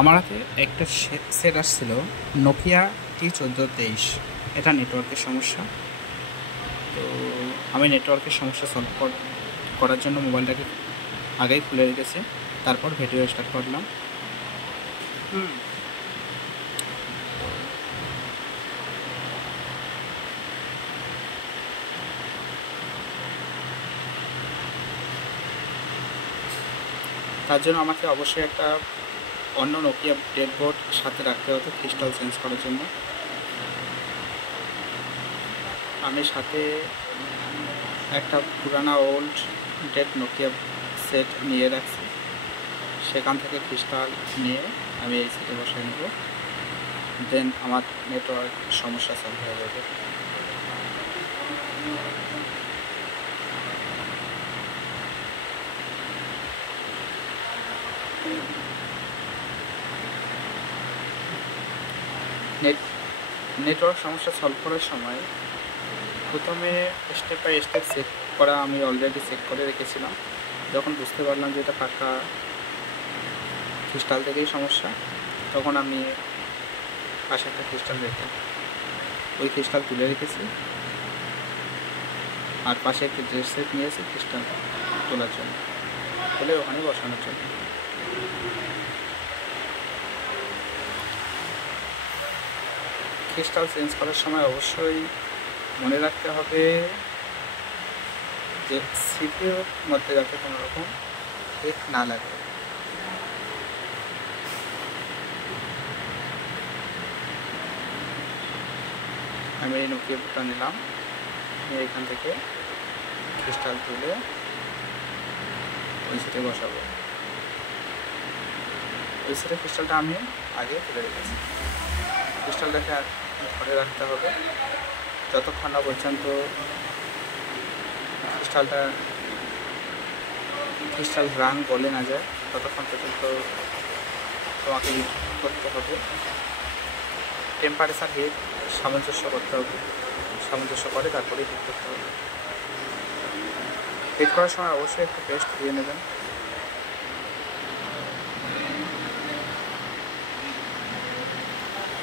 আমার হাতে একটা সেট আসছিল নোকিয়া T1423। এটা নেটওয়ার্কের সমস্যা। তো আমি নেটওয়ার্কের সমস্যা সলভ করার জন্য মোবাইলটাকে আগেই খুলে রেখেছি, তারপর ভিডিও স্টার্ট করলাম। তার জন্য আমাকে অবশ্যই একটা অন্য নোকিয়া ডেডবোর্ড সাথে রাখতে হতো ক্রিস্টাল চেঞ্জ করার জন্য। আমি সাথে একটা পুরানা ওল্ড ডেড নোকিয়া সেট নিয়ে রাখছি, সেখান থেকে ক্রিস্টাল নিয়ে আমি এই সেটে বসাই নেব। দেন আমার নেটওয়ার্ক সমস্যা সলভ হয়ে যাবে। নেটওয়ার্ক সমস্যা সলভ করার সময় প্রথমে স্টেপ বাই স্টেপ চেক করা আমি অলরেডি চেক করে রেখেছিলাম। যখন বুঝতে পারলাম যে এটা পাক্কা ক্রিস্টাল থেকেই সমস্যা, তখন আমি পাশে একটা ক্রিস্টাল রেখে ওই ক্রিস্টাল তুলে রেখেছি, আর পাশে একটি ড্রেস সেট নিয়েছি ক্রিস্টাল তোলার জন্য, তুলে ওখানে বসানোর জন্য। ক্রিস্টাল চেঞ্জ করার সময় অবশ্যই মনে রাখতে হবে যে সিপিইউর মধ্যে যাতে কোনো রকম হিট না লাগে। আমি এই নোকিয়া বোর্ডটা নিলাম, এখান থেকে ক্রিস্টাল তুলে ওই সেটে বসাবো। ওই সেটের ক্রিস্টালটা আমি আগে তুলে রেখেছি। ক্রিস্টালটাকে ধরে রাখতে হবে যতক্ষণ না পর্যন্ত ক্রিস্টাল রাং গলে না যায়, ততক্ষণ পর্যন্ত তোমাকে হিট করতে হবে। টেম্পারেচার হিট সামঞ্জস্য করতে হবে, সামঞ্জস্য করে তারপরে হিট করতে হবে। হিট করার সময় অবশ্যই একটু পেস্ট দিয়ে নেবেন।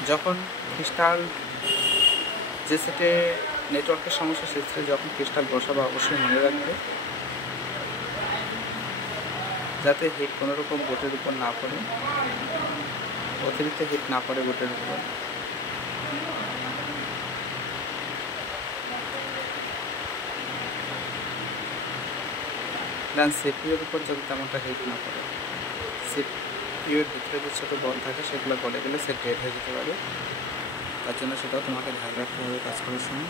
যখন ক্রিস্টাল যে সেটে নেটওয়ার্কের সমস্যা সে সেটে যখন ক্রিস্টাল বসাবো অবশ্যই মনে রাখবে যাতে হিট কোনো রকম বোর্ডের উপর না পড়ে, অতিরিক্ত হিট না পড়ে বোর্ডের উপর। দেন সিপিইউর উপর যদি তেমনটা হিট না পড়ে, সিপিইউর ভিতরে যে ছোটো বল থাকে সেগুলো গলে গেলে সেট ডেড হয়ে যেতে পারে। তার জন্য সেটাও তোমাকে ধ্যান রাখতে হবে কাজ করার সময়।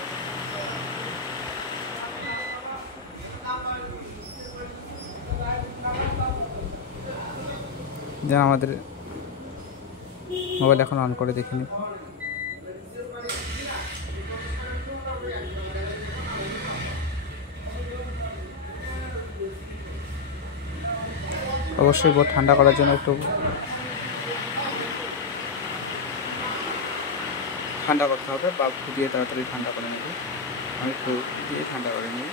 যেন আমাদের মোবাইল এখন অন করে দেখে নিই। অবশ্যই বোর্ড ঠান্ডা করার জন্য একটু ঠান্ডা করতে হবে, বা ফু দিয়ে তাড়াতাড়ি ঠান্ডা করে নেবে। আমি ফু দিয়ে ঠান্ডা করে নিই।